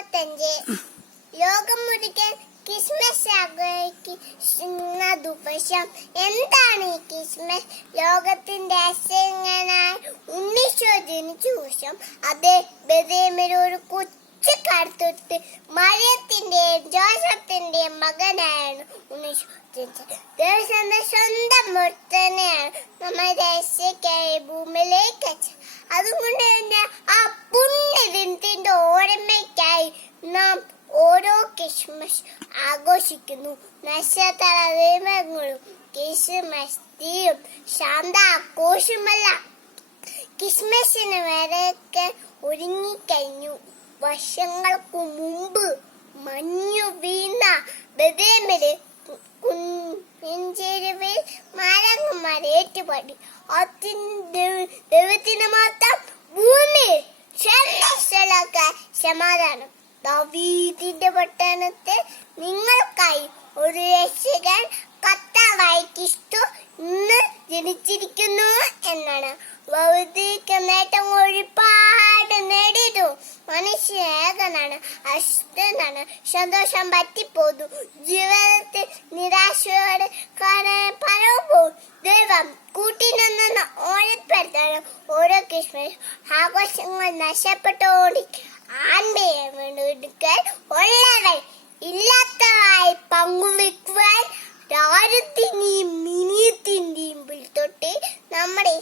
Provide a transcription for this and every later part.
2025 ലോകം മുഴുവൻ ക്രിസ്മസ് ആഘോഷിക്കുന്ന ദിവസം. എന്താണ് ഈ ക്രിസ്മസ്? ലോകത്തിന്റെ അസങ്ങനായ ഉണ്ണീശോ ജനിച്ച ദിവസം. അത് ബെത്ലഹേമിൽ ഒരു കൊച്ചു കടുത്തൊട്ട് മറിയത്തിന്റെയും ജോസഫിന്റെയും മകനായാണ് ഉണ്ണീശോ ജനിച്ചത്. ദൈവത്തിന്റെ സ്വന്തം മുത്തനെയാണ് നമ്മൾ രക്ഷയ്ക്കായി ഭൂമിയിലേക്ക് അയച്ചത്. അതുകൊണ്ട് തന്നെ ആ പുണ്യദിനത്തിന്റെ ഓർമ്മയ്ക്കായി നാം ഓരോ ക്രിസ്മസ് ആഘോഷിക്കുന്നു. നക്ഷത്ര ദീപങ്ങളും ക്രിസ്മസ് തീയും ശാന്ത ആഘോഷമല്ല. ക്രിസ്മസിന് വരെയൊക്കെ ഒരുങ്ങിക്കഴിഞ്ഞു. വർഷങ്ങൾക്ക് മുമ്പ് മഞ്ഞു വീണ ബെത്ലഹേമില് കുഞ്ചെരുവിൽ മരങ്ങന്മാർ ഏറ്റുപാടി. ദൈവത്തിന് മാത്രം ഭൂമിയിൽ സമാധാനം. ദാവീദിന്റെ പട്ടണത്തിൽ നിങ്ങൾക്കായി ഒരു രക്ഷകൻ കർത്താവായ ക്രിസ്തു ഇന്ന് ജനിച്ചിരിക്കുന്നു എന്നാണ്. ഭൗതിക നേട്ടം ഒരുപാട് നേടിയിട്ടു മനുഷ്യ ഏകനാണ്, അശുദ്ധനാണ്, സന്തോഷം പറ്റിപ്പോന്നു. ജീവിതത്തിൽ നിരാശയോടെ പരവും ദൈവം കൂട്ടിനിന്ന് ഓർമ്മപ്പെടുത്തണം. ഓരോ ക്രിസ്മസ് ആഘോഷങ്ങൾ നഷ്ടപ്പെട്ടുകൊണ്ട് ആൺമയെ വീണ്ടെടുക്കാൻ ഉള്ളവർ ഇല്ലാത്തതായി പങ്കുവെക്കുവാൻ രാജ്യത്തിന്റെയും മിനിയത്തിന്റെയും തൊട്ട് നമ്മുടെ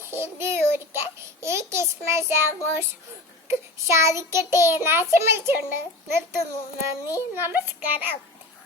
ഒരുക്കാൻ ഈ ക്രിസ്മസ് ആഘോഷം സാധിക്കട്ടെ എന്ന് ആശംസിച്ചുകൊണ്ട് നിർത്തുന്നു. നന്ദി, നമസ്കാരം.